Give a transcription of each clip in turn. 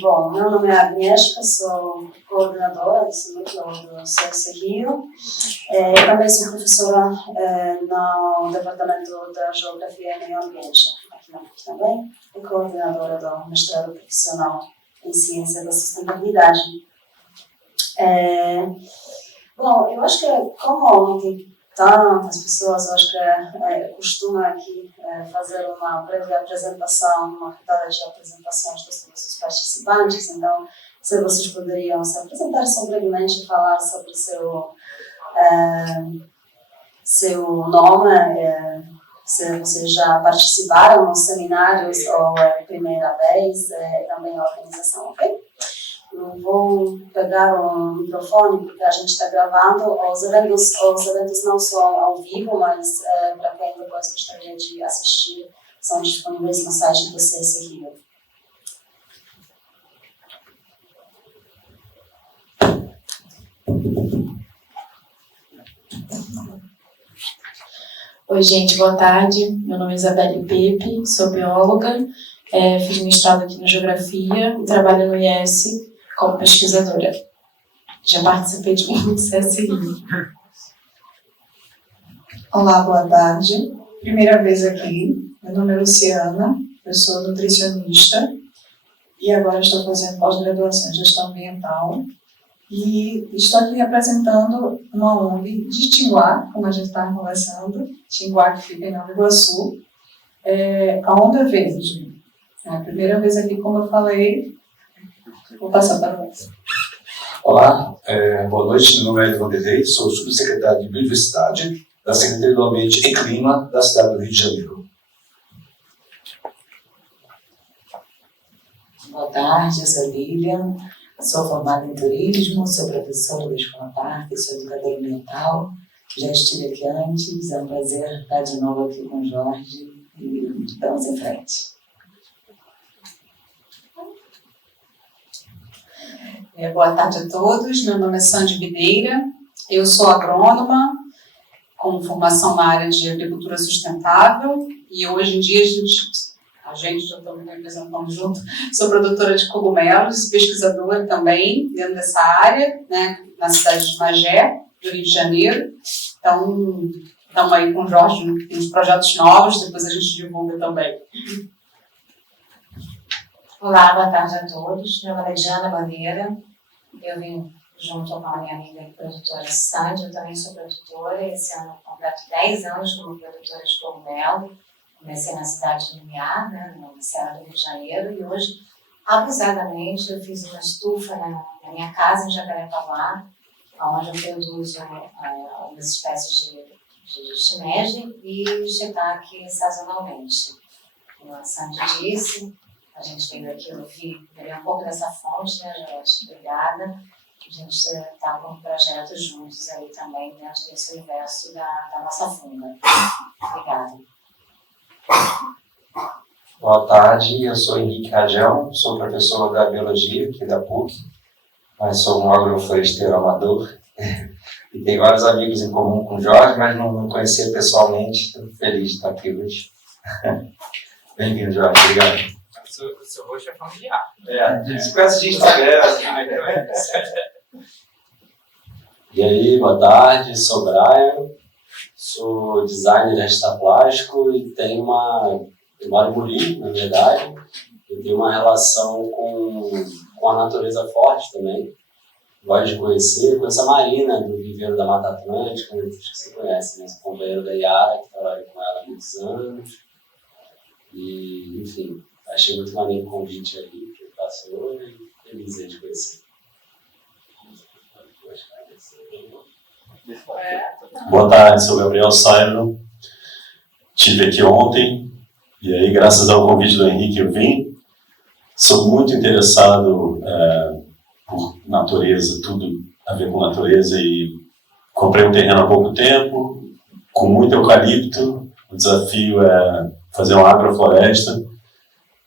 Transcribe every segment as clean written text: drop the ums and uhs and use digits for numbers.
Bom, meu nome é Agnieszka, sou coordenadora desse núcleo do CS Rio. Também sou professora no Departamento da Geografia e Meio Ambiente, aqui na PUC também, e coordenadora do mestrado profissional em Ciência da Sustentabilidade. Bom, eu acho que como tem tantas pessoas, eu acho que costuma aqui fazer uma breve apresentação, uma rodada de apresentações dos nossos participantes. Então, se vocês poderiam se apresentar só brevemente e falar sobre seu nome, se vocês já participaram nos seminários ou é a primeira vez, também a organização, ok? Eu vou pegar o microfone porque a gente está gravando. Os eventos não são ao vivo, mas para quem depois gostaria de assistir, são disponíveis no site do CS Rio. Oi, gente, boa tarde. Meu nome é Isabelle Pepe, sou bióloga, fiz mestrado aqui na Geografia e trabalho no IES como pesquisadora. Já participei de muitos CSI. Olá, boa tarde. Primeira vez aqui. Meu nome é Luciana, eu sou nutricionista e agora estou fazendo pós-graduação em gestão ambiental e estou aqui representando uma ONG de Tinguá, como a gente estava conversando, Tinguá, que fica em Nova Iguaçu, a Onda Verde. É a primeira vez aqui, como eu falei. Vou passar para você. Olá, boa noite. Meu nome é Edvan Derrey, sou subsecretário de Biodiversidade da Secretaria do Ambiente e Clima da cidade do Rio de Janeiro. Boa tarde, eu sou Lilian, sou formada em turismo, sou professora da Escola Parque, sou educadora ambiental, já estive aqui antes, é um prazer estar de novo aqui com o Jorge e vamos em frente. Boa tarde a todos, meu nome é Sandy Videira, eu sou agrônoma, com formação na área de agricultura sustentável e hoje em dia a gente já está me representando junto, sou produtora de cogumelos e pesquisadora também dentro dessa área, né, na cidade de Magé, do Rio de Janeiro. Então, estamos aí com o Jorge, tem uns projetos novos, depois a gente divulga também. Olá, boa tarde a todos. Meu nome é Diana Bandeira. Eu vim junto com a minha amiga produtora Sandy. Eu também sou produtora. Esse ano eu completo 10 anos como produtora de cogumelo. Comecei na cidade de Lumiar, né, na Serra do Rio de Janeiro. E hoje, abusadamente, eu fiz uma estufa na minha casa em Jacarepaguá, onde eu produzo algumas espécies de shimeji e shiitake sazonalmente. Como a Sandy disse, a gente veio aqui beber um pouco dessa fonte, né, Jorge? Obrigada. A gente está com um projeto juntos aí também dentro desse universo da nossa funga. Obrigada. Boa tarde, eu sou Henrique Rajão, sou professor da Biologia aqui da PUC, mas sou um agrofloresteiro amador e tenho vários amigos em comum com o Jorge, mas não conhecia pessoalmente. Estou feliz de estar aqui hoje. Bem-vindo, Jorge. Obrigado. O seu rosto é familiar. A gente se conhece de Instagram. E aí, boa tarde, sou Brian, sou designer de artista plástico e eu moro em Murilo, na verdade. Eu tenho uma relação com a natureza forte também. Gosto de conheço a Marina, do Viveiro da Mata Atlântica, acho que você conhece, né? Sou companheiro da Yara, que trabalha com ela há muitos anos. E, enfim, achei muito maneiro o convite aí que passou e feliz de conhecer. Boa tarde, sou Gabriel Saino. Estive aqui ontem e aí, graças ao convite do Henrique, eu vim. Sou muito interessado por natureza, tudo a ver com natureza e comprei um terreno há pouco tempo, com muito eucalipto. O desafio é fazer uma agrofloresta.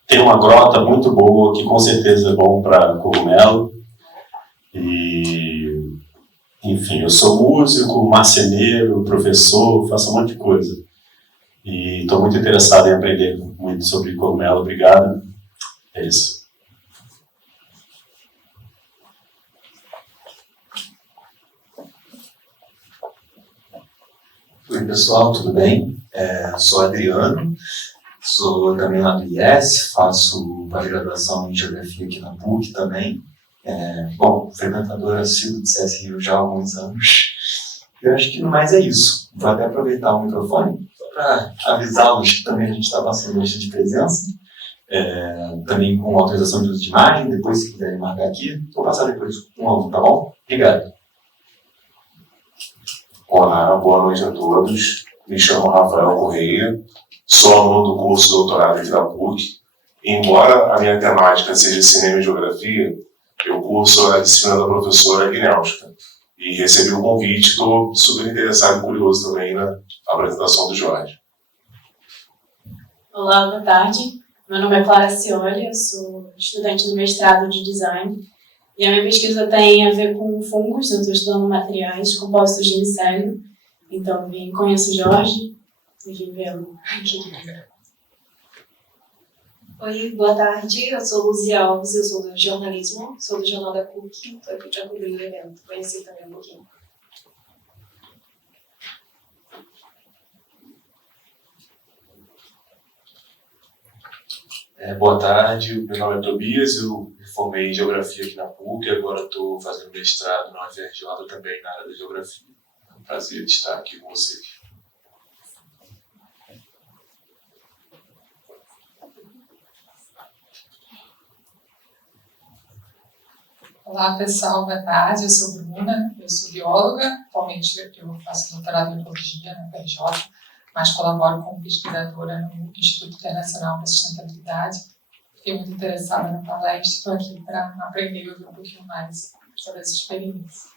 Tem uma grota muito boa, que com certeza é bom para cogumelo. E, enfim, eu sou músico, marceneiro, professor, faço um monte de coisa. E estou muito interessado em aprender muito sobre cogumelo. Obrigado. É isso. pessoal, tudo bem? Sou Adriano, sou também lá do IES, faço pós-graduação em Geografia aqui na PUC também. Frequentador assíduo do CSRio já há alguns anos. Eu acho que no mais é isso. Vou até aproveitar o microfone para avisá-los que também a gente está passando lista de presença, também com autorização de uso de imagem. Depois, se quiserem marcar aqui, vou passar depois um a um, tá bom? Obrigado. Olá, boa noite a todos. Me chamo Rafael Correia, sou aluno do curso doutorado aqui da PUC. Embora a minha temática seja cinema e geografia, eu curso a disciplina da professora Guinelska. E recebi o convite, estou super interessado e curioso também na apresentação do Jorge. Olá, boa tarde. Meu nome é Clara Cioli, eu sou estudante do mestrado de design. E a minha pesquisa tem a ver com fungos, eu estou estudando materiais compostos de micélio. Então, conheço o Jorge e vim vê-lo aqui. Oi, boa tarde. Eu sou Luzia Alves, eu sou do jornalismo, sou do Jornal da PUC, estou aqui para cobrir o evento, conheci também um pouquinho. Boa tarde, meu nome é Tobias, eu me formei em Geografia aqui na PUC, agora estou fazendo mestrado na UFRJ também na área da Geografia. É um prazer estar aqui com vocês. Olá pessoal, boa tarde, eu sou Bruna, eu sou bióloga, atualmente eu faço doutorado em Biologia na UFRJ, mas colaboro como pesquisadora no Instituto Internacional para Sustentabilidade. Fiquei muito interessada na palestra, estou aqui para aprender e ouvir um pouquinho mais sobre essa experiência.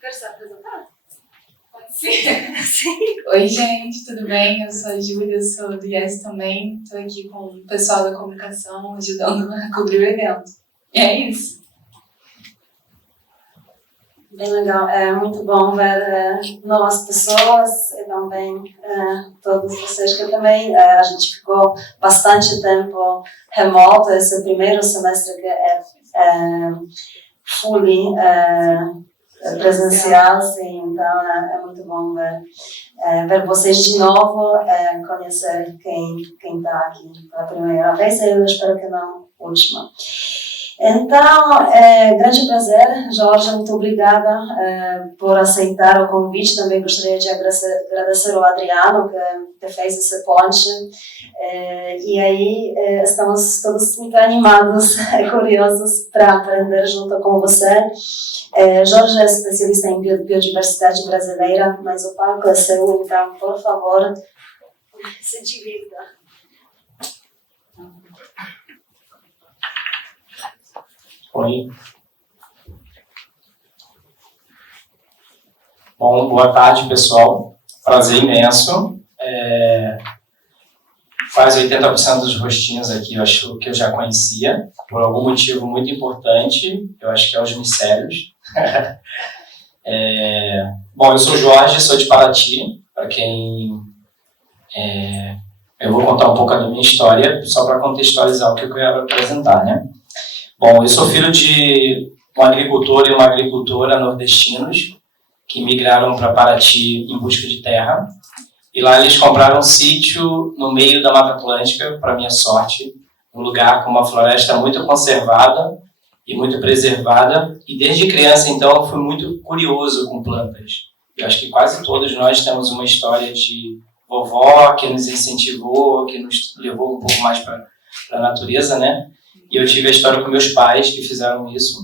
Quer se apresentar? Sim. Oi, gente, tudo bem? Eu sou a Júlia, sou do IES também. Estou aqui com o pessoal da comunicação, ajudando a cobrir o evento. E é isso. Bem legal, é muito bom ver novas pessoas e também todos vocês que também a gente ficou bastante tempo remoto, esse primeiro semestre que é fully presencial, sim, então é muito bom ver vocês de novo, conhecer quem está aqui pela primeira vez e eu espero que não última. Então, grande prazer, Jorge, muito obrigada por aceitar o convite. Também gostaria de agradecer ao Adriano que fez esse ponte. E aí, estamos todos muito animados e curiosos para aprender junto com você. Jorge é especialista em biodiversidade brasileira, mas o palco é seu, então, por favor, se divirta. Oi. Bom, boa tarde, pessoal. Prazer imenso. Faz 80% dos rostinhos aqui, eu acho que eu já conhecia, por algum motivo muito importante, eu acho que é os micélios. Bom, eu sou Jorge, sou de Paraty, para quem... eu vou contar um pouco da minha história, só para contextualizar o que eu quero apresentar, né? Bom, eu sou filho de um agricultor e uma agricultora nordestinos que migraram para Paraty em busca de terra. E lá eles compraram um sítio no meio da Mata Atlântica, para minha sorte, um lugar com uma floresta muito conservada e muito preservada. E desde criança, então, eu fui muito curioso com plantas. Eu acho que quase todos nós temos uma história de vovó que nos incentivou, que nos levou um pouco mais para a natureza, né? E eu tive a história com meus pais que fizeram isso.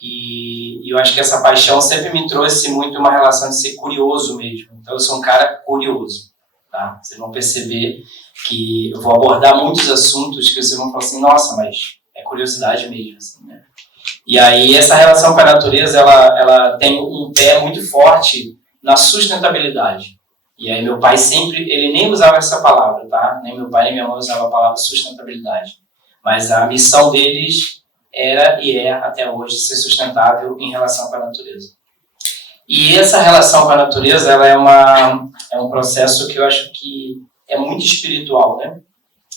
E eu acho que essa paixão sempre me trouxe muito uma relação de ser curioso mesmo. Então eu sou um cara curioso, tá? Vocês vão perceber que eu vou abordar muitos assuntos que vocês vão falar assim, nossa, mas é curiosidade mesmo, assim, né? E aí essa relação com a natureza, ela tem um pé muito forte na sustentabilidade. E aí meu pai sempre, ele nem usava essa palavra, tá? Nem meu pai nem minha mãe usavam a palavra sustentabilidade. Mas a missão deles era e é até hoje ser sustentável em relação com a natureza. E essa relação com a natureza, ela é um processo que eu acho que é muito espiritual, né?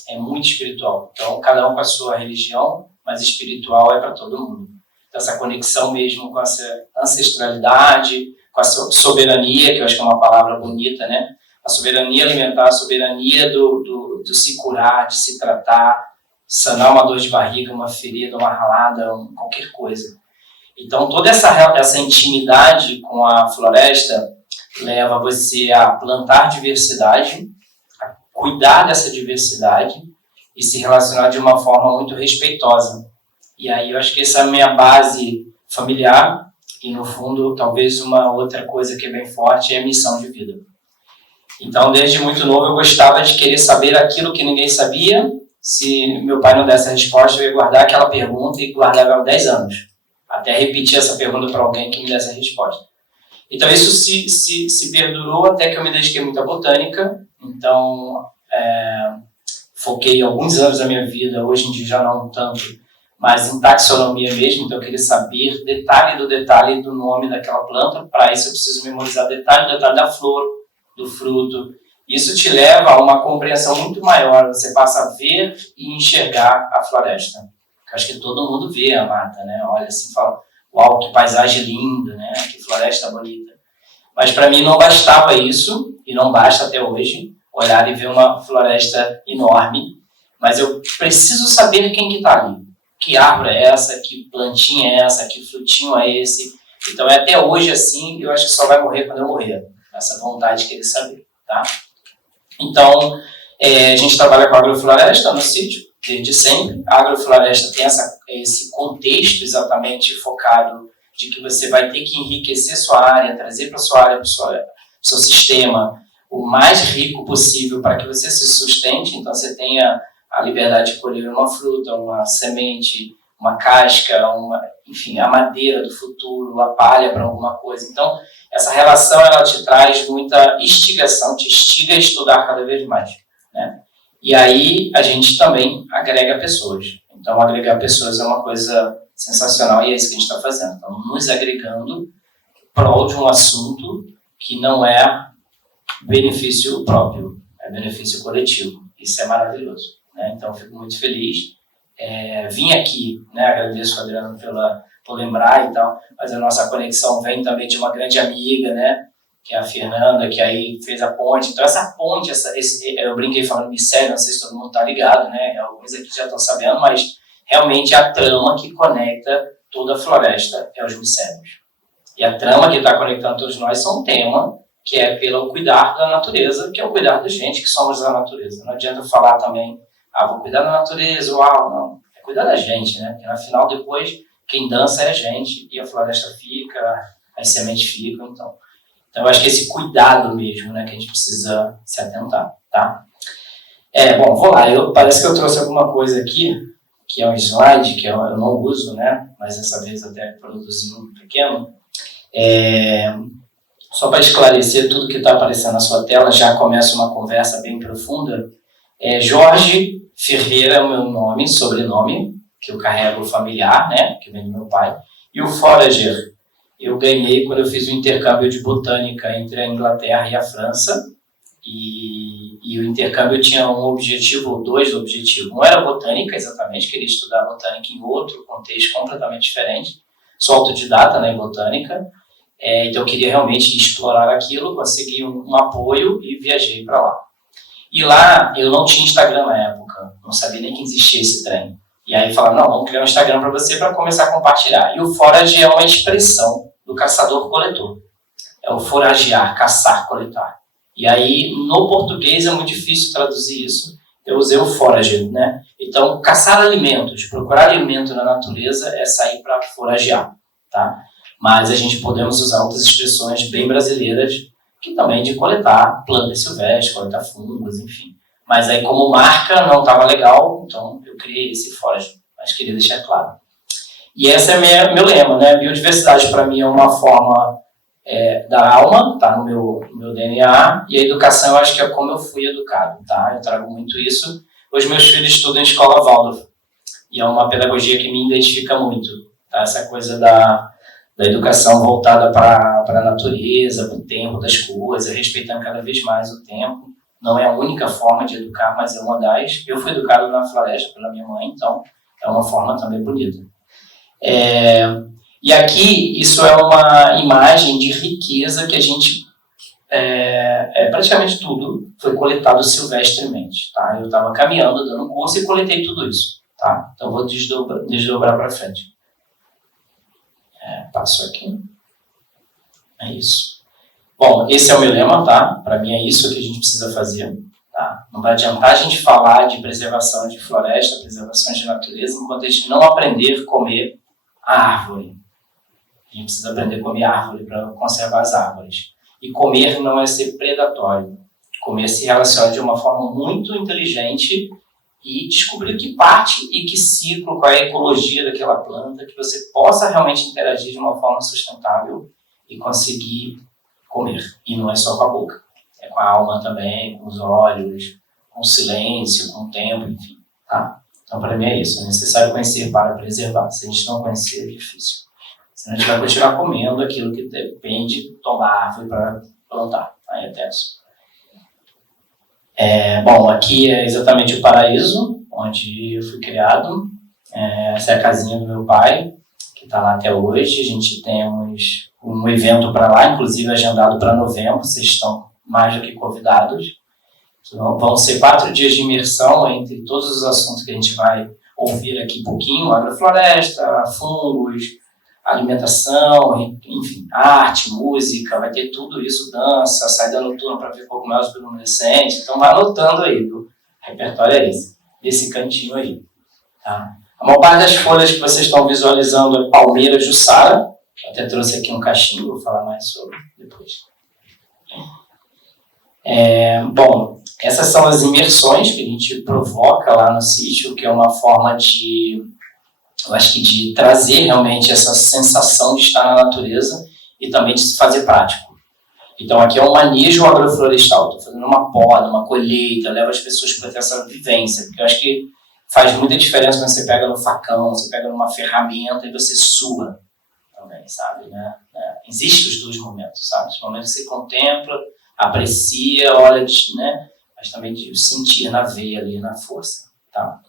É muito espiritual. Então, cada um com a sua religião, mas espiritual é para todo mundo. essa conexão mesmo com essa ancestralidade, com a soberania, que eu acho que é uma palavra bonita, né? A soberania alimentar, a soberania do se curar, de se tratar, sanar uma dor de barriga, uma ferida, uma ralada, qualquer coisa. Então, toda essa intimidade com a floresta leva você a plantar diversidade, a cuidar dessa diversidade e se relacionar de uma forma muito respeitosa. E aí eu acho que essa é a minha base familiar e, no fundo, talvez uma outra coisa que é bem forte é a missão de vida. Então, desde muito novo, eu gostava de querer saber aquilo que ninguém sabia. Se meu pai não desse a resposta, eu ia guardar aquela pergunta e guardava ela 10 anos, até repetir essa pergunta para alguém que me desse a resposta. Então, isso se perdurou até que eu me dediquei muito à botânica. Então, foquei alguns anos da minha vida, hoje em dia já não tanto, mas em taxonomia mesmo. Então, eu queria saber detalhe do nome daquela planta. Para isso, eu preciso memorizar detalhe da flor, do fruto. Isso te leva a uma compreensão muito maior. Você passa a ver e enxergar a floresta. Eu acho que todo mundo vê a mata, né? Olha assim, fala, uau, que paisagem linda, né? Que floresta bonita. Mas para mim não bastava isso, e não basta até hoje, olhar e ver uma floresta enorme, mas eu preciso saber quem que está ali. Que árvore é essa, que plantinha é essa, que frutinho é esse. Então é até hoje assim, eu acho que só vai morrer quando eu morrer. Essa vontade de querer saber, tá? Então, a gente trabalha com agrofloresta no sítio, desde sempre. A agrofloresta tem esse contexto exatamente focado de que você vai ter que enriquecer sua área, trazer para sua área, para o seu sistema, o mais rico possível para que você se sustente. Então, você tenha a liberdade de colher uma fruta, uma semente, uma casca, enfim, a madeira do futuro, a palha para alguma coisa. Então, essa relação ela te traz muita instigação, te instiga a estudar cada vez mais, né? E aí a gente também agrega pessoas. Então, agregar pessoas é uma coisa sensacional e é isso que a gente está fazendo. Então, nos agregando em prol de um assunto que não é benefício próprio, é benefício coletivo. Isso é maravilhoso, né? Então, eu fico muito feliz. Vim aqui, né? Agradeço a Adriana por lembrar e tal, mas a nossa conexão vem também de uma grande amiga, né? Que é a Fernanda, que aí fez a ponte. Então, essa ponte, eu brinquei falando micélio, não sei se todo mundo está ligado, né? É alguns aqui já estão sabendo, mas realmente a trama que conecta toda a floresta é os micélios. E a trama que está conectando todos nós são um tema que é pelo cuidar da natureza, que é o cuidar da gente, que somos a natureza. Não adianta falar também, vou cuidar da natureza, não. É cuidar da gente, né? Porque afinal, depois, quem dança é a gente, e a floresta fica, as sementes ficam, então eu acho que esse cuidado mesmo, né, que a gente precisa se atentar, tá? Bom, vou lá, parece que eu trouxe alguma coisa aqui, que é um slide, que eu não uso, né, mas dessa vez até produzi um pequeno. Só para esclarecer tudo que está aparecendo na sua tela, já começa uma conversa bem profunda. Jorge Ferreira é o meu nome, sobrenome, que eu carrego familiar, né, que vem do meu pai, e o Forager eu ganhei quando eu fiz o intercâmbio de botânica entre a Inglaterra e a França, e o intercâmbio tinha um objetivo, dois objetivos. Um era botânica, exatamente, queria estudar botânica em outro contexto completamente diferente. Sou autodidata, né, em botânica, então eu queria realmente explorar aquilo, consegui um apoio e viajei para lá. E lá eu não tinha Instagram na época, não sabia nem que existia esse trem. E aí falaram, não, vamos criar um Instagram para você para começar a compartilhar. E o forage é uma expressão do caçador-coletor. É o foragear, caçar, coletar. E aí, no português é muito difícil traduzir isso. Eu usei o forager, né? Então, caçar alimentos, procurar alimento na natureza é sair para foragear, tá? Mas a gente podemos usar outras expressões bem brasileiras, que também de coletar plantas silvestres, coletar fungos, enfim. Mas aí, como marca, não estava legal, então eu criei esse forager, mas queria deixar claro. E esse é meu lema, né? Biodiversidade para mim é uma forma da alma, tá no meu DNA, e a educação eu acho que é como eu fui educado, tá? Eu trago muito isso. Os meus filhos estudam em escola Waldorf, e é uma pedagogia que me identifica muito, tá? Essa coisa da educação voltada para a natureza, para o tempo das coisas, respeitando cada vez mais o tempo. Não é a única forma de educar, mas é uma das. Eu fui educado na floresta pela minha mãe, então é uma forma também bonita. E aqui, isso é uma imagem de riqueza que a gente, praticamente tudo foi coletado silvestremente, tá? Eu estava caminhando, dando um curso e coletei tudo isso, tá? Então, vou desdobrar para frente. Passo aqui. É isso. Bom, esse é o meu lema, tá? Para mim é isso que a gente precisa fazer, tá? Não vai adiantar a gente falar de preservação de floresta, preservação de natureza, enquanto a gente não aprender a comer a árvore. A gente precisa aprender a comer árvore para conservar as árvores. E comer não é ser predatório. Comer se relaciona de uma forma muito inteligente e descobrir que parte e que ciclo, qual é a ecologia daquela planta, que você possa realmente interagir de uma forma sustentável e conseguir comer. E não é só com a boca. É com a alma também, com os olhos, com o silêncio, com o tempo, enfim. Tá? Então, para mim é isso. É necessário conhecer para preservar. Se a gente não conhecer, é difícil. Senão a gente vai continuar comendo aquilo que depende de tomar árvore para plantar. Aí é tenso. Bom, aqui é exatamente o paraíso, onde eu fui criado. Essa é a casinha do meu pai, que está lá até hoje. A gente temos um evento para lá, inclusive agendado para novembro. Vocês estão mais do que convidados. Então, vão ser 4 dias de imersão entre todos os assuntos que a gente vai ouvir aqui um pouquinho. Agrofloresta, fungos, alimentação, enfim, arte, música, vai ter tudo isso, dança, saída noturna para ver cogumelos bioluminescentes. Então vai anotando aí, o repertório é esse, desse cantinho aí. Tá? A maior parte das folhas que vocês estão visualizando é palmeira jussara. Até trouxe aqui um cachinho, vou falar mais sobre depois. Bom, essas são as imersões que a gente provoca lá no sítio, que é uma forma de, eu acho que de trazer realmente essa sensação de estar na natureza e também de se fazer prático. Então aqui é um manejo agroflorestal, estou fazendo uma poda, uma colheita, levo as pessoas para ter essa vivência, porque eu acho que faz muita diferença quando você pega no facão, você pega numa ferramenta e você sua também, sabe, né? Existem os dois momentos, sabe? Os momentos que você contempla, aprecia, olha, né? Mas também de sentir na veia ali, na força, tá?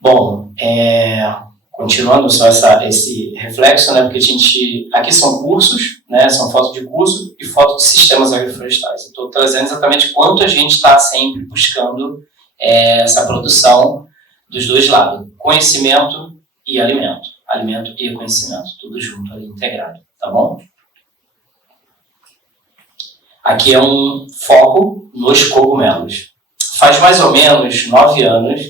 Bom, continuando só esse reflexo, né? Porque a gente, aqui são cursos, né? São fotos de curso e fotos de sistemas agroflorestais. Estou trazendo exatamente quanto a gente está sempre buscando essa produção dos dois lados, conhecimento e alimento, alimento e conhecimento, tudo junto ali, integrado, tá bom? Aqui é um foco nos cogumelos. Faz mais ou menos 9 anos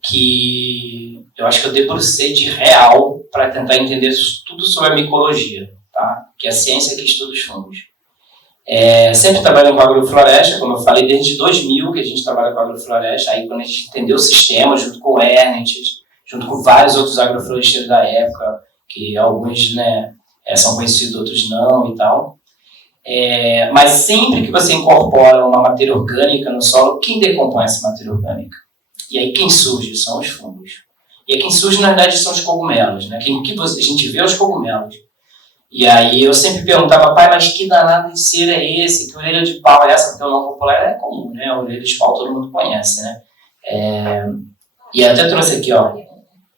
que eu acho que eu debrucei de real para tentar entender tudo sobre a micologia, tá? Que é a ciência que estuda os fungos. Sempre trabalhando com agrofloresta, como eu falei, desde 2000 que a gente trabalha com agrofloresta. Aí quando a gente entendeu o sistema, junto com o Ernest, junto com vários outros agrofloresteiros da época, que alguns, né, são conhecidos, outros não e tal. Mas sempre que você incorpora uma matéria orgânica no solo, quem decompõe essa matéria orgânica? E aí quem surge são os fungos. E aí quem surge, na verdade, são os cogumelos, né? O que a gente vê é os cogumelos. E aí eu sempre perguntava, pai, mas que danado de ser é esse? Que orelha de pau é essa? Porque o nome popular é comum, né? A orelha de pau todo mundo conhece, né? E até trouxe aqui, ó,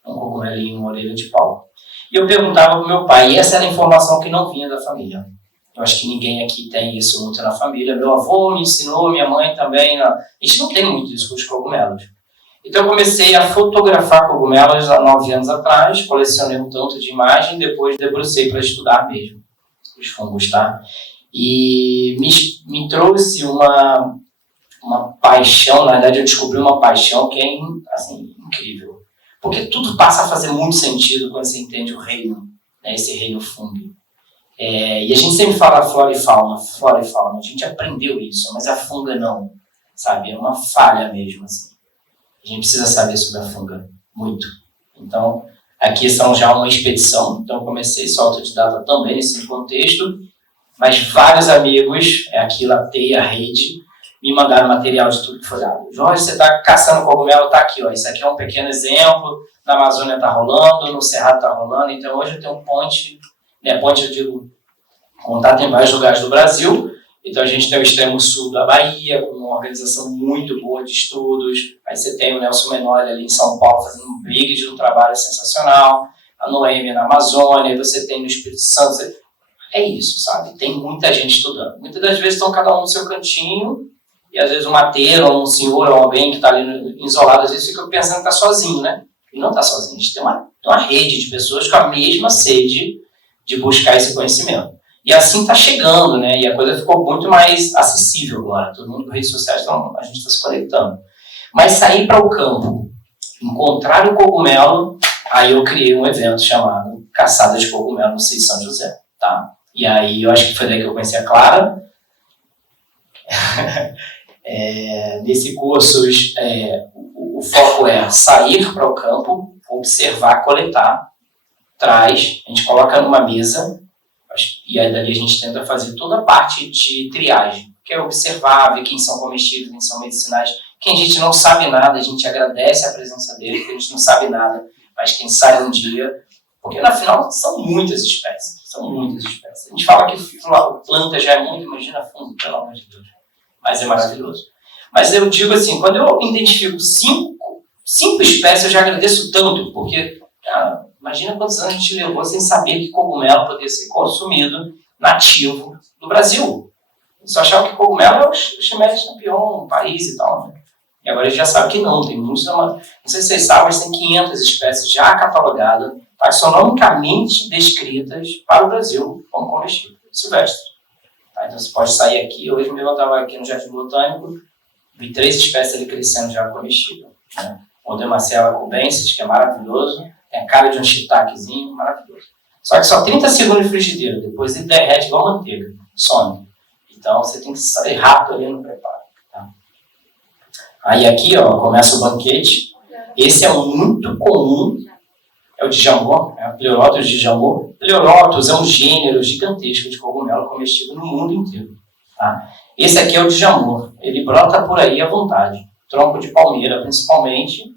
um cogumelinho, uma orelha de pau. E eu perguntava pro meu pai, e essa era a informação que não vinha da família. Eu acho que ninguém aqui tem isso muito na família. Meu avô me ensinou, minha mãe também. A gente não tem muito isso com os cogumelos. Então eu comecei a fotografar cogumelos há 9 anos atrás, colecionei um tanto de imagem, depois debrucei para estudar mesmo os fungos, tá? E me trouxe uma paixão, na verdade eu descobri uma paixão que é assim, incrível. Porque tudo passa a fazer muito sentido quando você entende o reino, né, esse reino fungo. E a gente sempre fala flora e fauna, a gente aprendeu isso, mas a funga não, sabe? É uma falha mesmo, assim. A gente precisa saber sobre a funga, muito. Então, aqui são já uma expedição, então eu comecei só autodidata também nesse contexto, mas vários amigos, aqui latei a rede, me mandaram material de tudo que foi dado. Jorge, você está caçando cogumelo, está aqui, ó. Isso aqui é um pequeno exemplo, na Amazônia está rolando, no Cerrado está rolando, então hoje eu tenho um ponte, né, ponte eu digo, contato em vários lugares do Brasil, Então a gente tem o extremo sul da Bahia, com uma organização muito boa de estudos. Aí você tem o Nelson Menoli ali em São Paulo fazendo um big de um trabalho sensacional. A Noêmia na Amazônia, você tem no Espírito Santo. É isso, sabe? Tem muita gente estudando. Muitas das vezes estão cada um no seu cantinho, e às vezes um mateiro, ou um senhor, ou alguém que está ali isolado, às vezes fica pensando que está sozinho, né? E não está sozinho. A gente tem uma rede de pessoas com a mesma sede de buscar esse conhecimento. E assim está chegando, né? E a coisa ficou muito mais acessível agora. Todo mundo com redes sociais, então a gente está se conectando. Mas sair para o campo, encontrar o cogumelo, aí eu criei um evento chamado Caçada de Cogumelo no CID São José, tá? E aí eu acho que foi daí que eu conheci a Clara. Nesse curso, o foco é sair para o campo, observar, coletar, traz, a gente coloca numa mesa, e aí dali a gente tenta fazer toda a parte de triagem, que é observar, ver quem são comestíveis, quem são medicinais. Quem a gente não sabe nada, a gente agradece a presença dele, porque a gente não sabe nada, mas quem sai um dia, porque na final são muitas espécies, A gente fala que planta já é muito, imagina fundo, pelo amor de Deus, mas é maravilhoso. Mas eu digo assim, quando eu identifico cinco espécies, eu já agradeço tanto, porque, cara, imagina quantos anos a gente levou sem saber que cogumelo poderia ser consumido nativo no Brasil. A gente só achava que cogumelo é o chimé de campeão, o país e tal, né? E agora a gente já sabe que não, tem muitos, não sei se vocês sabem, mas tem 500 espécies já catalogadas, taxonomicamente descritas para o Brasil como comestível, silvestre. Tá? Então você pode sair aqui, hoje mesmo eu estava aqui no Jardim Botânico, vi 3 espécies ali crescendo já comestível. Né? O Demacella cubensis, que é maravilhoso, tem a cara de um shiitakezinho, maravilhoso. Só que só 30 segundos de frigideira, depois ele derrete igual manteiga, some. Então você tem que sair rápido ali no preparo. Tá? Aí aqui, ó, começa o banquete. Esse é um muito comum, é o Djamor, é o Pleurotus Djamor. Pleurotus é um gênero gigantesco de cogumelo comestível no mundo inteiro. Tá? Esse aqui é o Djamor, ele brota por aí à vontade. Tronco de palmeira, principalmente,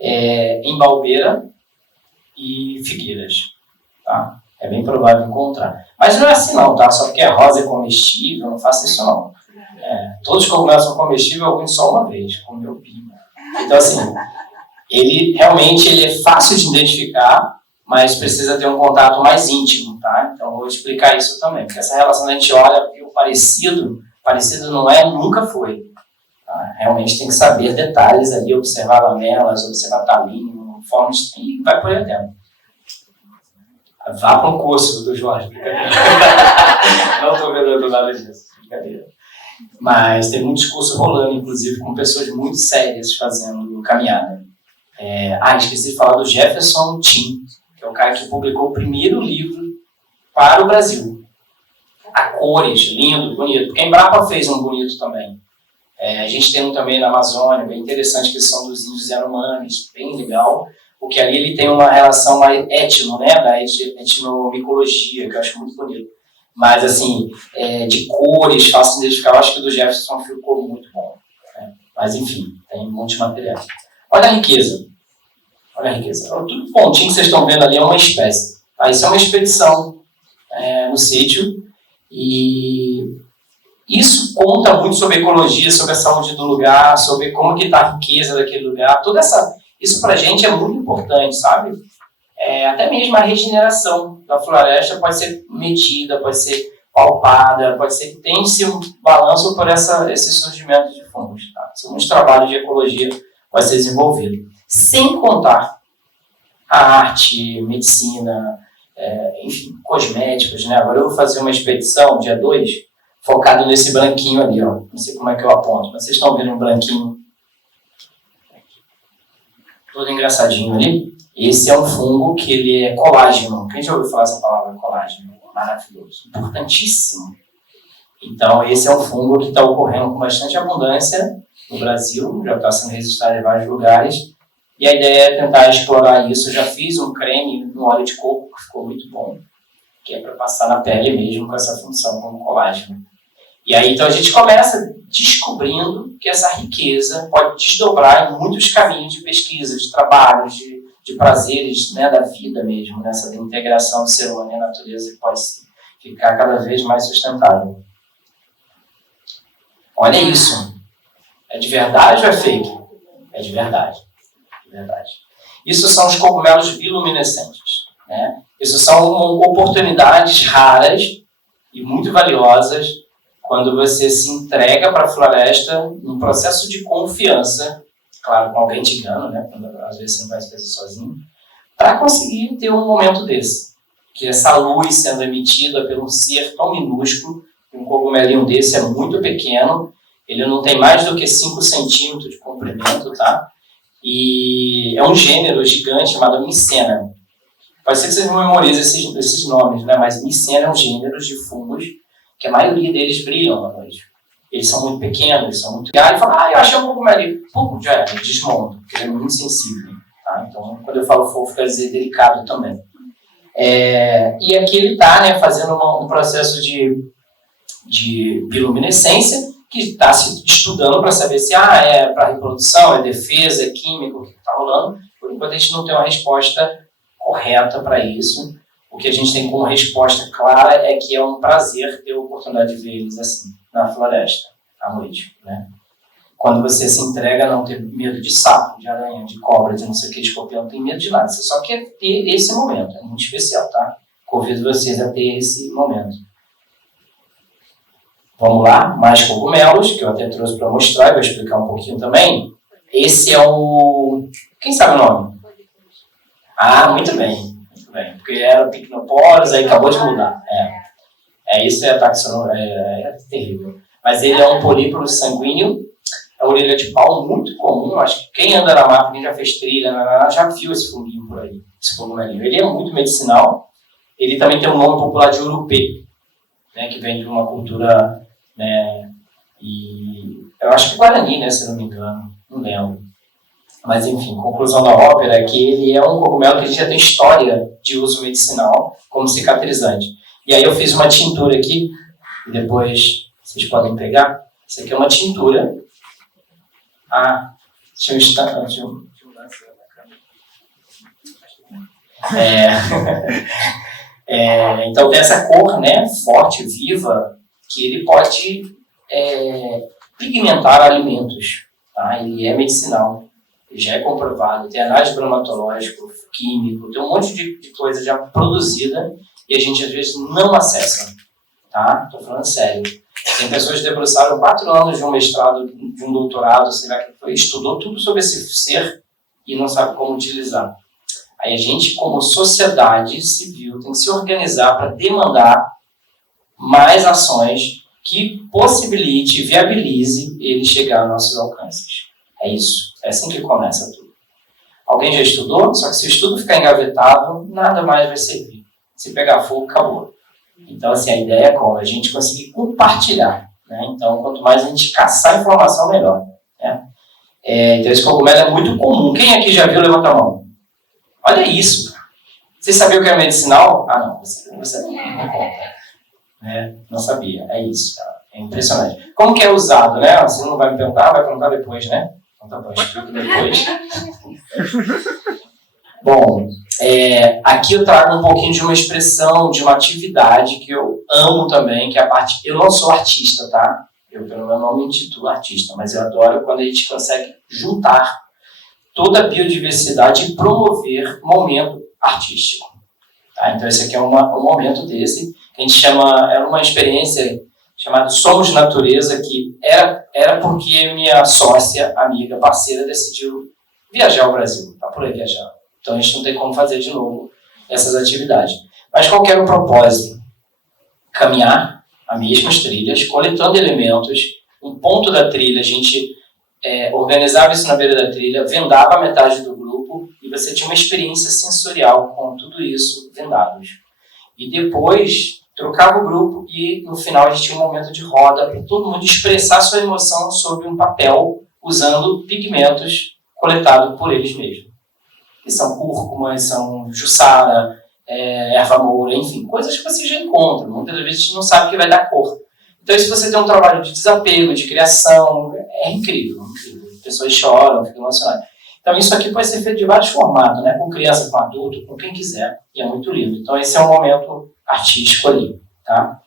em balbeira e figueiras. Tá? É bem provável encontrar. Mas não é assim não, tá? Só porque é rosa e comestível, não faça isso não. Todos os cogumelos são comestíveis, alguns só uma vez, como meu primo. Então assim, ele é fácil de identificar, mas precisa ter um contato mais íntimo, tá? Então eu vou explicar isso também, porque essa relação a gente olha, viu, parecido não é, nunca foi. Tá? Realmente tem que saber detalhes ali, observar lamelas, observar talinho, formas, e vai por aí dentro. Vá para um curso do Jorge, brincadeira. Não estou vendo nada disso, brincadeira. Mas tem muitos cursos rolando, inclusive, com pessoas muito sérias fazendo caminhada. Esqueci de falar do Jefferson Tim, que é o cara que publicou o primeiro livro para o Brasil. A cores, lindo, bonito. Porque a Embrapa fez um bonito também. A gente tem um também na Amazônia, bem interessante, que são dos índios Yanomamis, bem legal. Porque ali ele tem uma relação mais etno, né, da etnomicologia, que eu acho muito bonito. Mas, assim, de cores, fácil de identificar, eu acho que o do Jefferson ficou muito bom. Né? Mas, enfim, tem um monte de material. Olha a riqueza. Tudo pontinho que vocês estão vendo ali é uma espécie. Tá? Isso é uma expedição no sítio. E isso conta muito sobre a ecologia, sobre a saúde do lugar, sobre como que está a riqueza daquele lugar. Isso para a gente é muito importante, sabe? Até mesmo a regeneração da floresta pode ser medida, pode ser palpada, pode ser que tenha-se um balanço por esse surgimento de fungos. Tá? São muitos trabalhos de ecologia que vai ser desenvolvido. Sem contar a arte, medicina, enfim, cosméticos. Né? Agora eu vou fazer uma expedição, dia 2, focado nesse branquinho ali. Ó. Não sei como é que eu aponto, mas vocês estão vendo um branquinho todo engraçadinho ali. Esse é um fungo que ele é colágeno. Quem já ouviu falar essa palavra colágeno? Maravilhoso, importantíssimo. Então, esse é um fungo que está ocorrendo com bastante abundância no Brasil, já está sendo registrado em vários lugares. E a ideia é tentar explorar isso. Eu já fiz um creme no óleo de coco, que ficou muito bom, que é para passar na pele mesmo com essa função como colágeno. E aí, então, a gente começa descobrindo que essa riqueza pode desdobrar em muitos caminhos de pesquisa, de trabalho, de prazeres, né, da vida mesmo, nessa integração do ser humano e a natureza que pode ficar cada vez mais sustentável. Olha isso. É de verdade ou é fake? É de verdade. De verdade. Isso são os cogumelos bioluminescentes, né? Isso são oportunidades raras e muito valiosas quando você se entrega para a floresta num processo de confiança, claro, com alguém te guiando, né? Quando, às vezes você não vai fazer sozinho, para conseguir ter um momento desse. Que essa luz sendo emitida por um ser tão minúsculo, um cogumelinho desse é muito pequeno, ele não tem mais do que 5 centímetros de comprimento, tá? E é um gênero gigante chamado micena. Pode ser que vocês não memorizem esses nomes, né? Mas micena é um gênero de fungos que a maioria deles brilham à noite. Eles são muito pequenos, eles são muito... Aí fala, eu achei um cogumelinho. Pum, já é, desmonta, porque ele é muito sensível. Tá? Então, quando eu falo fofo, quer dizer delicado também. E aqui ele está, né, fazendo um processo de bioluminescência, que está se estudando para saber se é para reprodução, é defesa, é químico, o que está rolando. Por enquanto a gente não tem uma resposta correta para isso. O que a gente tem como resposta clara é que é um prazer ter a oportunidade de ver eles assim, na floresta, à noite, né? Quando você se entrega a não ter medo de sapo, de aranha, de cobra, de não sei o que, de escorpião, não tem medo de nada. Você só quer ter esse momento. É muito especial, tá? Convido vocês a ter esse momento. Vamos lá, mais cogumelos, que eu até trouxe para mostrar, e vou explicar um pouquinho também. Esse é o... Quem sabe o nome? Muito bem. Muito bem. Porque era o Pycnoporus, aí acabou de mudar. Isso é a taxonomia, é terrível. Mas ele é um políporo sanguíneo, a orelha de pau muito comum. Acho que quem anda na mata, quem já fez trilha, já viu esse funguinho por aí, esse cogumelinho. Ele é muito medicinal. Ele também tem um nome popular de urupê, né, que vem de uma cultura, né, e eu acho que Guarani, né, se não me engano, não lembro. Mas enfim, conclusão da ópera é que ele é um cogumelo que a gente já tem história de uso medicinal como cicatrizante. E aí eu fiz uma tintura aqui, e depois vocês podem pegar. Isso aqui é uma tintura. Tinha um instante. Então tem essa cor, né, forte, viva, que ele pode pigmentar alimentos. Tá? Ele é medicinal, ele já é comprovado, tem análise bromatológico, químico, tem um monte de coisa já produzida e a gente às vezes não acessa. Tá? Estou falando sério. Tem pessoas que debruçaram 4 anos de um mestrado, de um doutorado, sei lá que foi, estudou tudo sobre esse ser e não sabe como utilizar. Aí a gente, como sociedade civil, tem que se organizar para demandar mais ações que possibilite, viabilize ele chegar aos nossos alcances. É isso. É assim que começa tudo. Alguém já estudou? Só que se o estudo ficar engavetado, nada mais vai servir. Se pegar fogo, acabou. Então, assim, a ideia é como a gente conseguir compartilhar, né? Então, quanto mais a gente caçar informação, melhor, né? Então, esse cogumelo é muito comum. Quem aqui já viu? Levanta a mão. Olha isso. Você sabia o que era medicinal? Não, você não conta. Não sabia. É isso, tá? É impressionante. Como que é usado, né? Você não vai me perguntar, vai perguntar depois, né? Então tá bom, explico depois. Bom, aqui eu trago um pouquinho de uma expressão, de uma atividade que eu amo também, que é a parte... Eu não sou artista, tá? Eu, pelo menos, não me intitulo artista, mas eu adoro quando a gente consegue juntar toda a biodiversidade e promover momento artístico. Tá? Então, esse aqui é um momento desse, que a gente chama... Era uma experiência chamada Somos Natureza, que era porque minha sócia, amiga, parceira, decidiu viajar ao Brasil, tá por aí viajando. Então, a gente não tem como fazer de novo essas atividades. Mas qual que era o propósito? Caminhar as mesmas trilhas, coletando elementos. Um ponto da trilha, a gente organizava isso na beira da trilha, vendava a metade do grupo e você tinha uma experiência sensorial com tudo isso vendados. E depois, trocava o grupo e, no final, a gente tinha um momento de roda para todo mundo expressar sua emoção sobre um papel usando pigmentos coletados por eles mesmos. Que são cúrcumas, são jussara, erva moura, enfim, coisas que você já encontra. Muitas vezes a gente não sabe o que vai dar cor. Então, se você tem um trabalho de desapego, de criação, é incrível, incrível. As pessoas choram, ficam emocionadas. Então, isso aqui pode ser feito de vários formatos, né? Com criança, com adulto, com quem quiser, e é muito lindo. Então, esse é um momento artístico ali, tá?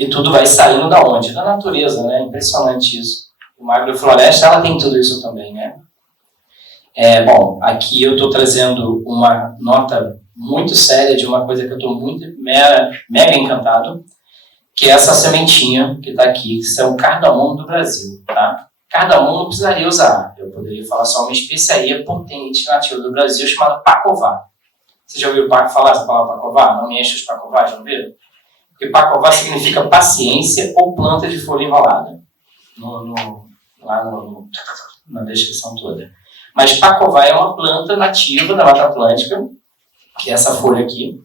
E tudo vai saindo da onde? Da natureza, né? Impressionante isso. Uma agrofloresta, ela tem tudo isso também, né? Bom, aqui eu estou trazendo uma nota muito séria de uma coisa que eu estou muito mega encantado, que é essa sementinha que está aqui, que é o cardamomo do Brasil, tá? Cardamomo não precisaria usar, eu poderia falar só uma especiaria potente nativa do Brasil chamada pacová. Você já ouviu falar essa palavra pacová? Não me enche os pacová, já ouviram? Porque pacová significa paciência ou planta de folha enrolada. Na descrição toda. Mas pacová é uma planta nativa da Mata Atlântica, que é essa folha aqui.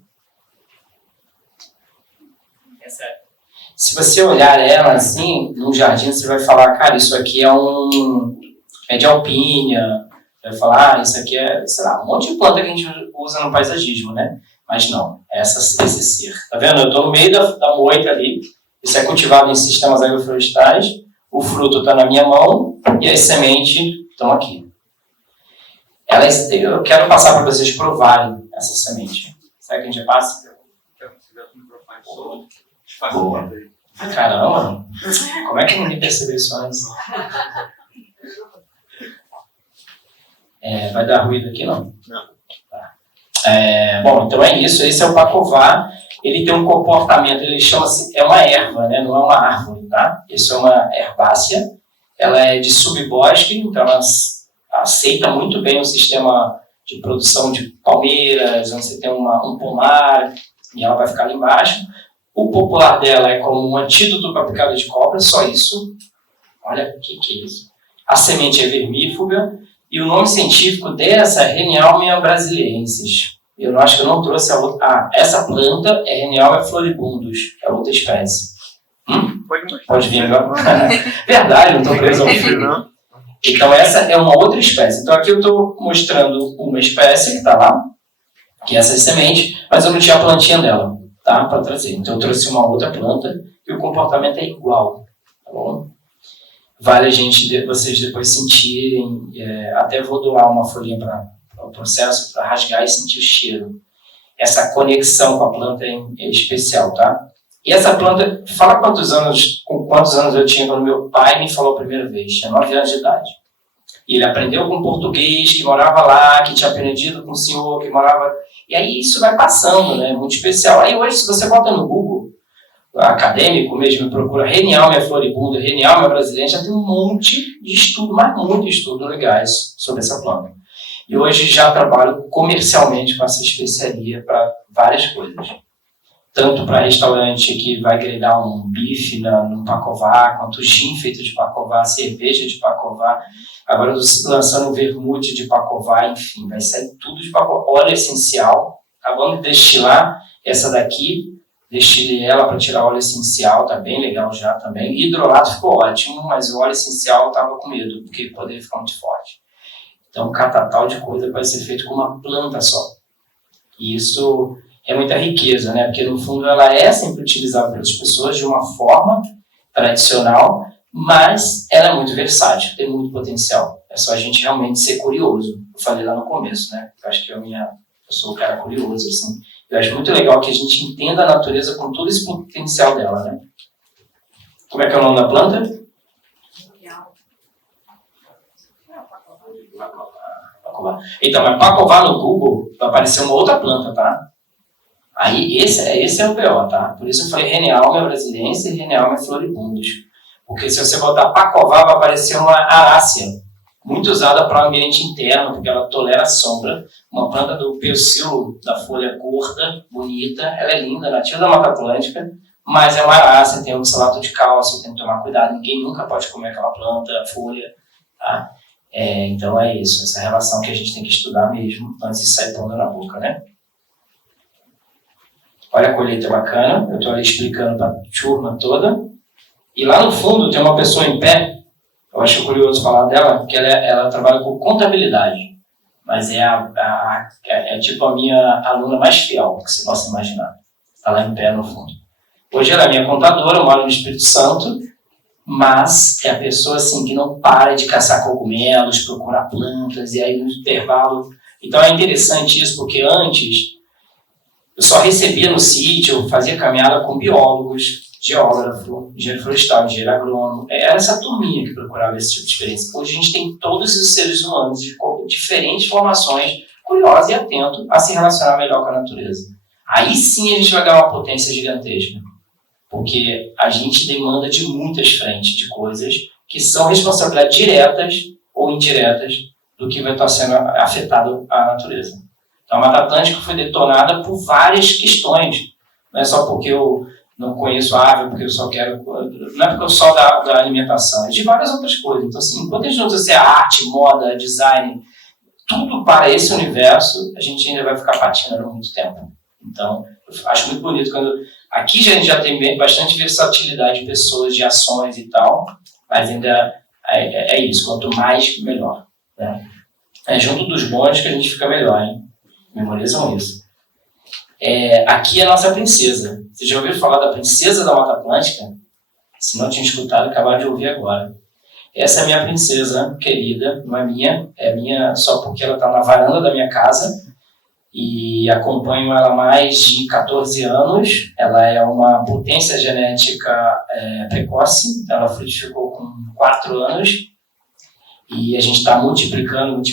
Se você olhar ela assim, num jardim, você vai falar, cara, isso aqui é de alpínia. Vai falar, isso aqui é, sei lá, um monte de planta que a gente usa no paisagismo, né? Mas não, esse ser. Tá vendo? Eu estou no meio da moita ali. Isso é cultivado em sistemas agroflorestais. O fruto está na minha mão e as sementes estão aqui. Eu quero passar para vocês provarem essa semente. Será que a gente passa? Boa. Caramba! Como é que ninguém percebeu isso antes? Vai dar ruído aqui, não? Não. Tá. Bom, então é isso. Esse é o pacová. Ele tem um comportamento, ele chama-se, é uma erva, né? Não é uma árvore, tá? Isso é uma herbácea. Ela é de subbosque, então ela aceita muito bem o sistema de produção de palmeiras, onde você tem um pomar, e ela vai ficar ali embaixo. O popular dela é como um antídoto para a picada de cobra, só isso. Olha o que é isso. A semente é vermífuga, e o nome científico dessa é Renialmia brasiliensis. Eu acho que eu não trouxe a outra. Essa planta é Renialmia floribundus, é outra espécie. Pode vir agora? Verdade, não estou preso ao fio. Então essa é uma outra espécie. Então aqui eu estou mostrando uma espécie que está lá, que é essa semente, mas eu não tinha a plantinha dela, tá? Para trazer. Então eu trouxe uma outra planta e o comportamento é igual, tá bom? Vale vocês depois sentirem, até vou doar uma folhinha para o processo, para rasgar e sentir o cheiro. Essa conexão com a planta é especial, tá? E essa planta, fala com quantos anos eu tinha quando meu pai me falou a primeira vez, tinha 9 anos de idade. E ele aprendeu com um português que morava lá, que tinha aprendido com um senhor que morava... E aí isso vai passando, né? Muito especial. Aí hoje, se você bota no Google, acadêmico mesmo, procura Renialmia floribunda, Renialmia brasileira, já tem um monte de estudo, mas muito estudo legais sobre essa planta. E hoje já trabalho comercialmente com essa especiaria para várias coisas. Tanto para restaurante que vai agregar um bife no pacová, quanto gin feito de pacová, cerveja de pacová. Agora eu estou lançando um vermute de pacová, enfim, vai sair tudo de pacová. Óleo essencial, acabando de destilar essa daqui, destilei ela para tirar óleo essencial, tá bem legal já também. Hidrolato ficou ótimo, mas o óleo essencial eu estava com medo, porque poderia ficar muito forte. Então, catatal de coisa pode ser feito com uma planta só. E isso é muita riqueza, né? Porque no fundo ela é sempre utilizada pelas pessoas de uma forma tradicional, mas ela é muito versátil, tem muito potencial. É só a gente realmente ser curioso. Eu falei lá no começo, né? Eu acho que eu sou um cara curioso, assim. Eu acho muito legal que a gente entenda a natureza com todo esse potencial dela, né? Como é que é o nome da planta? Então, mas pacová no Google vai aparecer uma outra planta, tá? Aí, esse é o BO, tá? Por isso eu falei Renialmia brasiliensis e Renialmia floribundus. Porque se você botar pacová, vai aparecer uma arácea, muito usada para o ambiente interno, porque ela tolera a sombra. Uma planta do peucilo, da folha curta, bonita, ela é linda, nativa da Mata Atlântica, mas é uma arácea, tem oxalato de cálcio, tem que tomar cuidado, ninguém nunca pode comer aquela planta, a folha, tá? Então é isso, essa relação que a gente tem que estudar mesmo, antes de sair pondo na boca, né? Olha a colheita bacana, eu estou ali explicando para a turma toda. E lá no fundo tem uma pessoa em pé, eu acho curioso falar dela, porque ela trabalha com contabilidade, mas é tipo a minha aluna mais fiel, que você possa imaginar. Está lá em pé no fundo. Hoje ela é minha contadora, eu moro no Espírito Santo, mas é a pessoa assim que não para de caçar cogumelos, procurar plantas, e aí no intervalo... Então é interessante isso, porque antes eu só recebia no sítio, eu fazia caminhada com biólogos, geógrafo, engenheiro florestal, engenheiro agrônomo. Era essa turminha que procurava esse tipo de experiência. Hoje a gente tem todos os seres humanos de diferentes formações, curiosos e atentos a se relacionar melhor com a natureza. Aí sim a gente vai ganhar uma potência gigantesca, porque a gente demanda de muitas frentes de coisas que são responsabilidades diretas ou indiretas do que vai estar sendo afetado a natureza. Então a Mata Atlântica foi detonada por várias questões, não é só porque eu não conheço a ave, porque eu só quero... Não é porque eu só da alimentação, é de várias outras coisas. Então, assim, enquanto a gente não precisa ser arte, moda, design, tudo para esse universo, a gente ainda vai ficar patinando muito tempo. Então, eu acho muito bonito quando... Aqui a gente já tem bastante versatilidade de pessoas, de ações e tal, mas ainda é isso, quanto mais, melhor. Né? É junto dos bons que a gente fica melhor, hein? Memorizam isso. Aqui é a nossa princesa. Vocês já ouviram falar da princesa da Mata Atlântica? Se não tinha escutado, acabaram de ouvir agora. Essa é a minha princesa querida, não é minha, é minha só porque ela está na varanda da minha casa e acompanho ela há mais de 14 anos. Ela é uma potência genética precoce, ela frutificou com 4 anos e a gente está multiplicando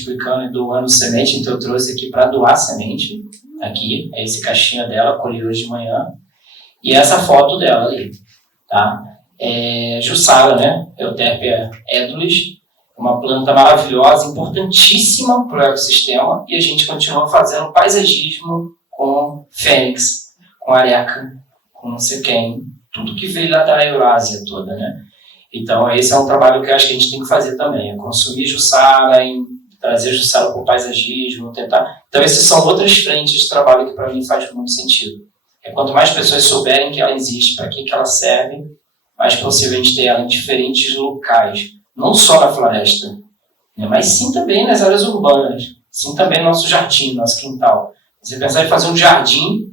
e doando semente, então eu trouxe aqui para doar semente. Aqui, é esse caixinha dela, colhi hoje de manhã. E essa foto dela ali, tá? Jussara, né? Euterpia edulis, uma planta maravilhosa, importantíssima para o ecossistema, e a gente continua fazendo paisagismo com fênix, com areca, com não sei quem, tudo que veio lá da Eurásia toda, né? Então, esse é um trabalho que eu acho que a gente tem que fazer também, é consumir Jussara, trazer Jussara para o paisagismo, tentar... Então, essas são outras frentes de trabalho que para mim faz muito sentido. Quanto mais pessoas souberem que ela existe, para que ela serve, mais possível a gente ter ela em diferentes locais. Não só na floresta, né, mas sim também nas áreas urbanas. Sim também no nosso jardim, nosso quintal. Você pensar em fazer um jardim,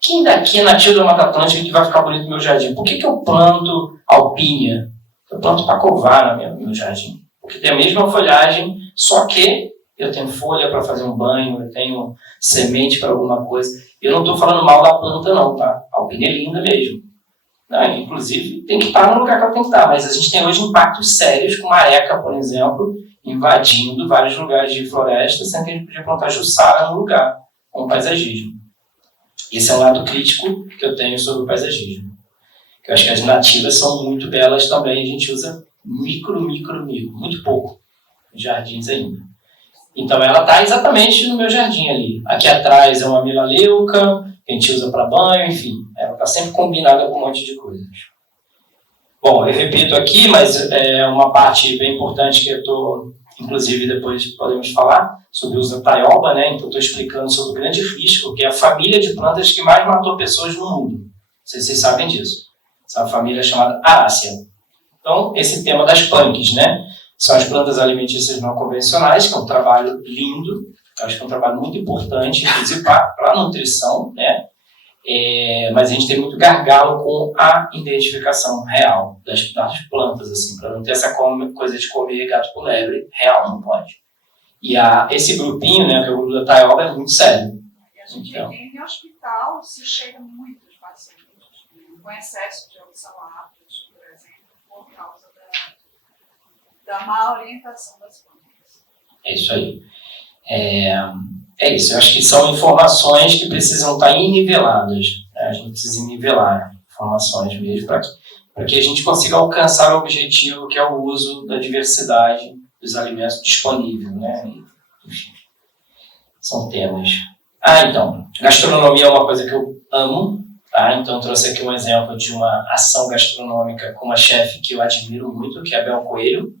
quem daqui é nativo da Mata Atlântica que vai ficar bonito no meu jardim? Por que eu planto alpínia? Eu planto pacovar no meu jardim. Porque tem a mesma folhagem, só que eu tenho folha para fazer um banho, eu tenho semente para alguma coisa. Eu não estou falando mal da planta não, tá? A alpínia é linda mesmo. Não, inclusive, tem que estar no lugar que ela tem que estar. Mas a gente tem hoje impactos sérios com areca, por exemplo, invadindo vários lugares de floresta, sendo que a gente podia plantar Jussara no lugar, com paisagismo. Esse é um lado crítico que eu tenho sobre o paisagismo. Eu acho que as nativas são muito belas também, a gente usa micro, muito pouco em jardins ainda. Então ela está exatamente no meu jardim ali. Aqui atrás é uma melaleuca, que a gente usa para banho, enfim. Ela está sempre combinada com um monte de coisas. Bom, eu repito aqui, mas é uma parte bem importante que eu estou, inclusive depois podemos falar, sobre o uso da taioba, né? Então estou explicando sobre o grande risco, que é a família de plantas que mais matou pessoas no mundo. Não sei se vocês sabem disso. Essa família é chamada Arácea. Então, esse tema das punks, né? São as plantas alimentícias não convencionais, que é um trabalho lindo, eu acho que é um trabalho muito importante, inclusive para a nutrição, né? Mas a gente tem muito gargalo com a identificação real das plantas, assim, para não ter essa coisa de comer gato por lebre, real, não pode. E esse grupinho, né, que é o grupo da taioba, é muito sério. E a gente em hospital se chega muitos pacientes com excesso de oxalatos, por exemplo, por causa da má orientação das plantas. É isso aí. É isso, eu acho que são informações que precisam estar niveladas, né? A gente precisa nivelar informações mesmo para que a gente consiga alcançar o objetivo que é o uso da diversidade dos alimentos disponível, né? Enfim, são temas. Então, gastronomia é uma coisa que eu amo, tá? Então eu trouxe aqui um exemplo de uma ação gastronômica com uma chefe que eu admiro muito, que é a Bel Coelho.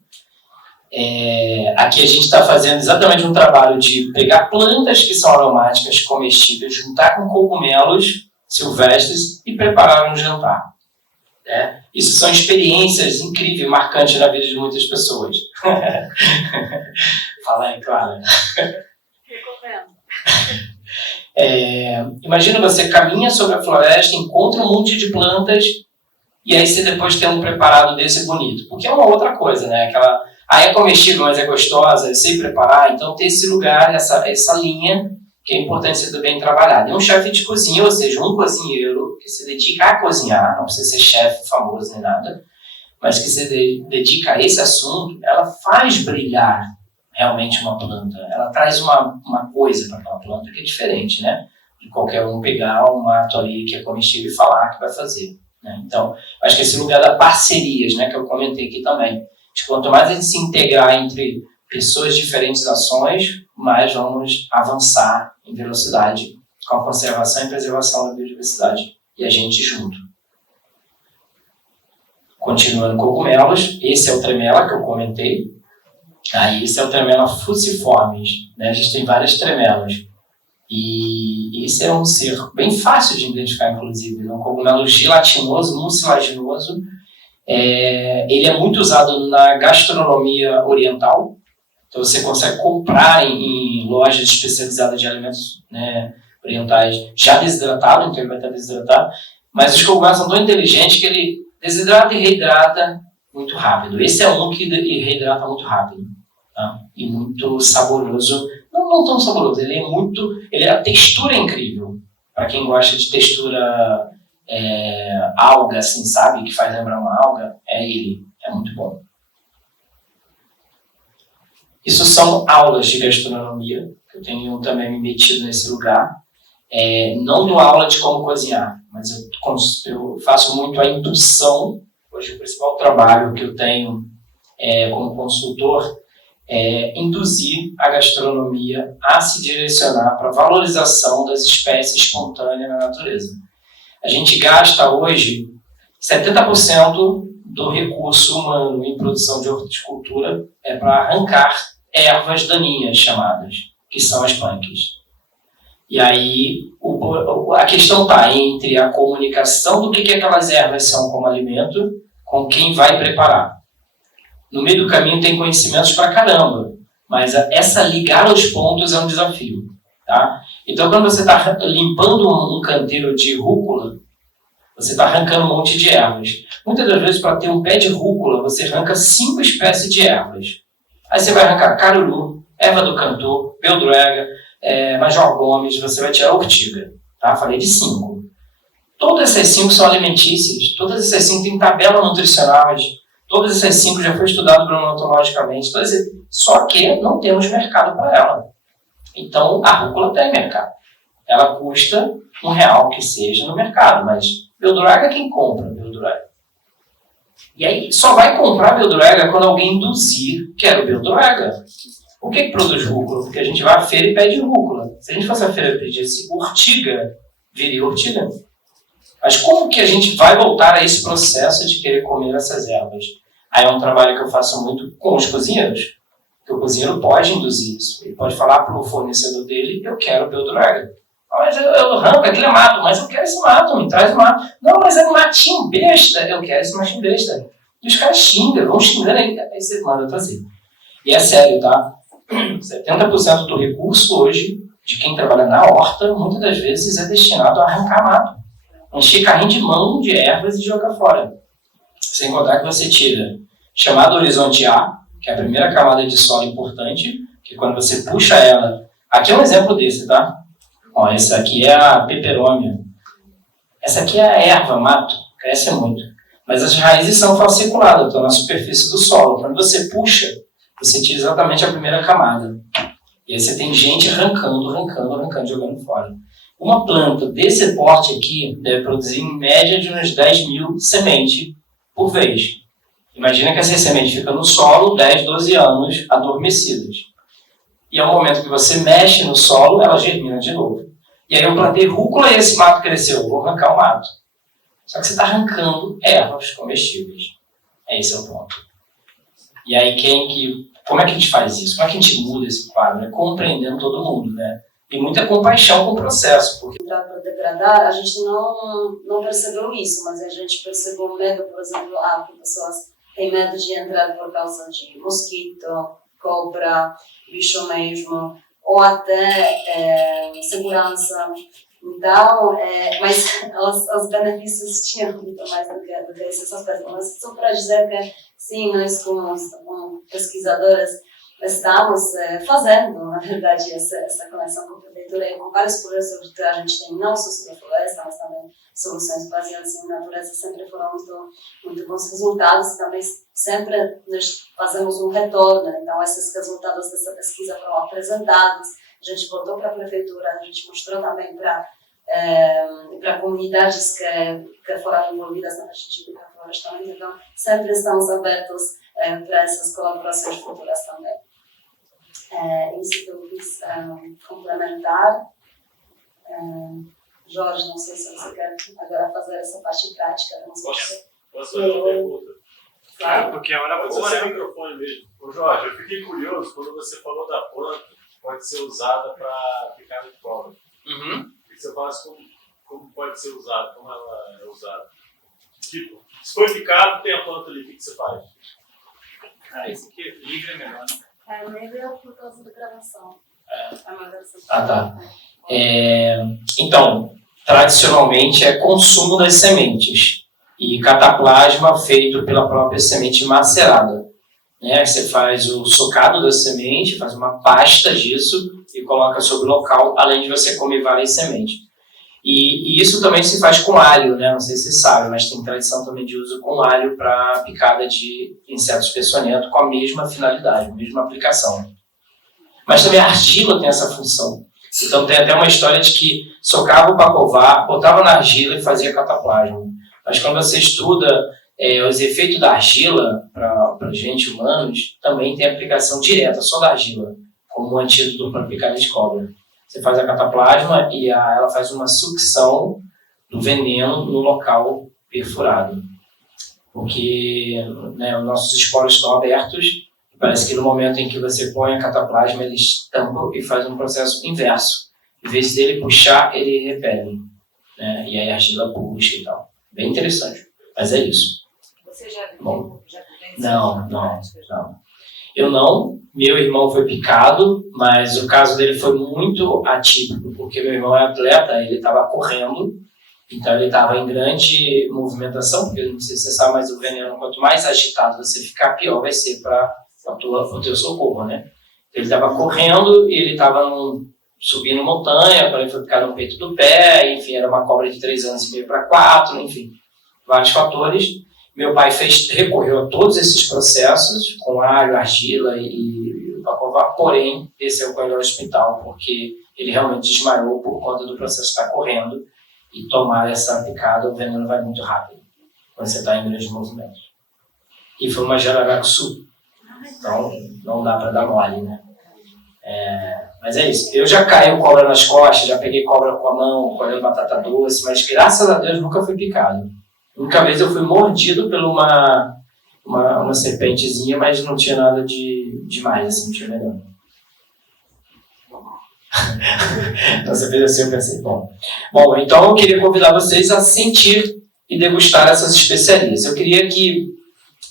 Aqui a gente está fazendo exatamente um trabalho de pegar plantas que são aromáticas, comestíveis, juntar com cogumelos silvestres e preparar um jantar. Né? Isso são experiências incríveis, marcantes na vida de muitas pessoas. Fala aí, Clara. Imagina você caminha sobre a floresta, encontra um monte de plantas e aí você depois tem um preparado desse bonito. Porque é uma outra coisa, né? É comestível, mas é gostosa, eu sei preparar. Então tem esse lugar, essa linha que é importante ser bem trabalhado. E um chefe de cozinha, ou seja, um cozinheiro que se dedica a cozinhar, não precisa ser chefe famoso nem nada, mas que se dedica a esse assunto, ela faz brilhar realmente uma planta. Ela traz uma coisa para aquela planta que é diferente, né? De qualquer um pegar um mato ali que é comestível e falar que vai fazer. Né? Então, acho que esse lugar das parcerias, né, que eu comentei aqui também. Quanto mais a gente se integrar entre pessoas de diferentes ações, mais vamos avançar em velocidade com a conservação e preservação da biodiversidade. E a gente junto. Continuando cogumelos, esse é o tremela que eu comentei. Aí esse é o tremela fuciformes. Né? A gente tem várias tremelas. E esse é um ser bem fácil de identificar, inclusive. Um cogumelo gelatinoso, mucilaginoso. Ele é muito usado na gastronomia oriental. Então você consegue comprar em lojas especializadas de alimentos, né, orientais já desidratado, então ele vai estar desidratado. Mas os cogumelos são tão inteligentes que ele desidrata e reidrata muito rápido. Esse é um que reidrata muito rápido. Tá? E muito saboroso. Não tão saboroso, a textura é incrível. Para quem gosta de textura alga, assim, sabe? Que faz lembrar uma alga, é muito bom. Isso são aulas de gastronomia, que eu tenho também me metido nesse lugar. Não dou aula de como cozinhar, mas eu faço muito a indução. Hoje o principal trabalho que eu tenho como consultor é induzir a gastronomia a se direcionar para a valorização das espécies espontâneas na natureza. A gente gasta hoje 70% do recurso humano em produção de horticultura para arrancar ervas daninhas chamadas, que são as punks. E aí a questão está entre a comunicação do que aquelas ervas são como alimento com quem vai preparar. No meio do caminho tem conhecimentos pra caramba, mas ligar os pontos é um desafio. Tá? Então quando você está limpando um canteiro de rúcula, você está arrancando um monte de ervas. Muitas das vezes, para ter um pé de rúcula, você arranca 5 espécies de ervas. Aí você vai arrancar caruru, erva do cantor, beldroga, Major Gomes, você vai tirar ortiga. Tá? Falei de 5. Todas essas 5 são alimentícias, todas essas 5 têm tabela nutricional, todas essas 5 já foi estudado bromatologicamente, só que não temos mercado para ela. Então, a rúcula tem mercado. Ela custa R$1 que seja no mercado, mas beldroga é quem compra beldroga. E aí só vai comprar beldroga quando alguém induzir quero beldroga. O que produz rúcula? Porque a gente vai à feira e pede rúcula. Se a gente fosse à feira e pedisse ortiga, viria ortiga. Mas como que a gente vai voltar a esse processo de querer comer essas ervas? Aí é um trabalho que eu faço muito com os cozinheiros. Que o cozinheiro pode induzir isso. Ele pode falar para o fornecedor dele, eu quero beldroga. Mas eu arranco, aquilo é mato, mas eu quero esse mato, me traz o mato. Não, mas é um matinho besta, eu quero esse matinho besta. E os caras xingam, vão xingando, aí você manda trazer. E é sério, tá? 70% do recurso hoje, de quem trabalha na horta, muitas das vezes é destinado a arrancar mato. Encher carrinho de mão de ervas e jogar fora. Sem contar que você tira chamado horizonte A, que é a primeira camada de solo importante, que quando você puxa ela... Aqui é um exemplo desse, tá? Ó, essa aqui é a peperômia. Essa aqui é a erva, mato, cresce muito. Mas as raízes são fasciculadas, estão na superfície do solo. Quando você puxa, você tira exatamente a primeira camada. E aí você tem gente arrancando, jogando fora. Uma planta desse porte aqui deve produzir em média de uns 10 mil sementes por vez. Imagina que essas sementes ficam no solo 10, 12 anos adormecidas. E ao momento que você mexe no solo, ela germina de novo. E aí eu plantei rúcula e esse mato cresceu. Vou arrancar o mato. Só que você está arrancando ervas comestíveis. Esse é o ponto. E aí como é que a gente faz isso? Como é que a gente muda esse quadro? É compreendendo todo mundo, né? E muita compaixão com o processo. Porque... Para degradar, a gente não percebeu isso, mas a gente percebeu o medo, por exemplo, que pessoas têm medo de entrar por causa de mosquito, cobra, bicho mesmo, ou até segurança. Então, mas os benefícios tinham muito mais do que esses aspectos. Mas só para dizer que, sim, nós como pesquisadoras, estamos fazendo, na verdade, essa conexão com a prefeitura e com vários projetos que a gente tem, não só sobre a floresta, mas também soluções baseadas em natureza, sempre foram muito bons resultados e também sempre nós fazemos um retorno. Então, esses resultados dessa pesquisa foram apresentados, a gente voltou para a prefeitura, a gente mostrou também para comunidades que foram envolvidas na gestão do florestamento. Então, sempre estamos abertos para essas colaborações futuras também. Isso que eu quis complementar. Jorge, não sei se você quer agora fazer essa parte prática. Posso fazer uma pergunta? Claro. Porque a hora pode ser o microfone mesmo. Ô Jorge, eu fiquei curioso quando você falou da planta que pode ser usada para picada de cobra. E você falasse como pode ser usada, como ela é usada. Tipo, se foi picado, tem a planta ali, o que você faz? Esse aqui livre é melhor, né? Livre é por causa da gravação. Tá. Então, tradicionalmente é consumo das sementes e cataplasma feito pela própria semente macerada. Né? Você faz o socado da semente, faz uma pasta disso e coloca sobre o local, além de você comer várias sementes. E isso também se faz com alho, né? Não sei se você sabe, mas tem tradição também de uso com alho para picada de insetos peçonhentos com a mesma finalidade, a mesma aplicação. Mas também a argila tem essa função. Então tem até uma história de que socava o pacová, botava na argila e fazia cataplasma. Mas quando você estuda os efeitos da argila para gente, humanos, também tem aplicação direta, só da argila, como um antídoto para picada de cobra. Você faz a cataplasma e ela faz uma sucção do veneno no local perfurado. Porque né, os nossos esporos estão abertos, e parece que no momento em que você põe a cataplasma, eles tampam e faz um processo inverso. Em vez dele puxar, ele repele. Né? E aí a argila puxa e tal. Bem interessante. Mas é isso. Você já Bom, já não. Eu não. Meu irmão foi picado, mas o caso dele foi muito atípico, porque meu irmão é atleta, ele estava correndo, então ele estava em grande movimentação, porque não sei se você sabe, mas o veneno, quanto mais agitado você ficar, pior vai ser para o teu socorro, né? Ele estava correndo e ele estava subindo montanha, quando ele foi picado no peito do pé, enfim, era uma cobra de 3 anos e meio para 4, enfim, vários fatores. Meu pai recorreu a todos esses processos, com alho, argila e pacová, porém, desceu com ele ao hospital, porque ele realmente desmaiou por conta do processo estar correndo e tomar essa picada, o veneno vai muito rápido, quando você está em grandes movimentos. E foi uma jararacuçu, então não dá para dar mole, né? Mas é isso. Eu já caí cobra nas costas, já peguei cobra com a mão, colhei batata doce, mas graças a Deus nunca fui picado. Uma vez eu fui mordido por uma serpentezinha, mas não tinha nada demais, assim, não tinha veneno. Então você fez assim, eu pensei, bom, então eu queria convidar vocês a sentir e degustar essas especiarias. Eu queria que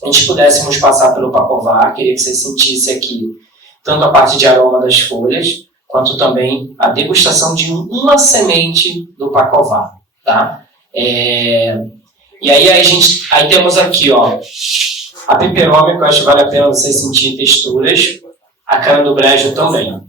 a gente pudéssemos passar pelo pacová, queria que vocês sentissem aqui tanto a parte de aroma das folhas, quanto também a degustação de uma semente do pacová, tá? E aí temos aqui, ó, a peperômia, que eu acho que vale a pena vocês sentirem texturas, a cana do brejo também.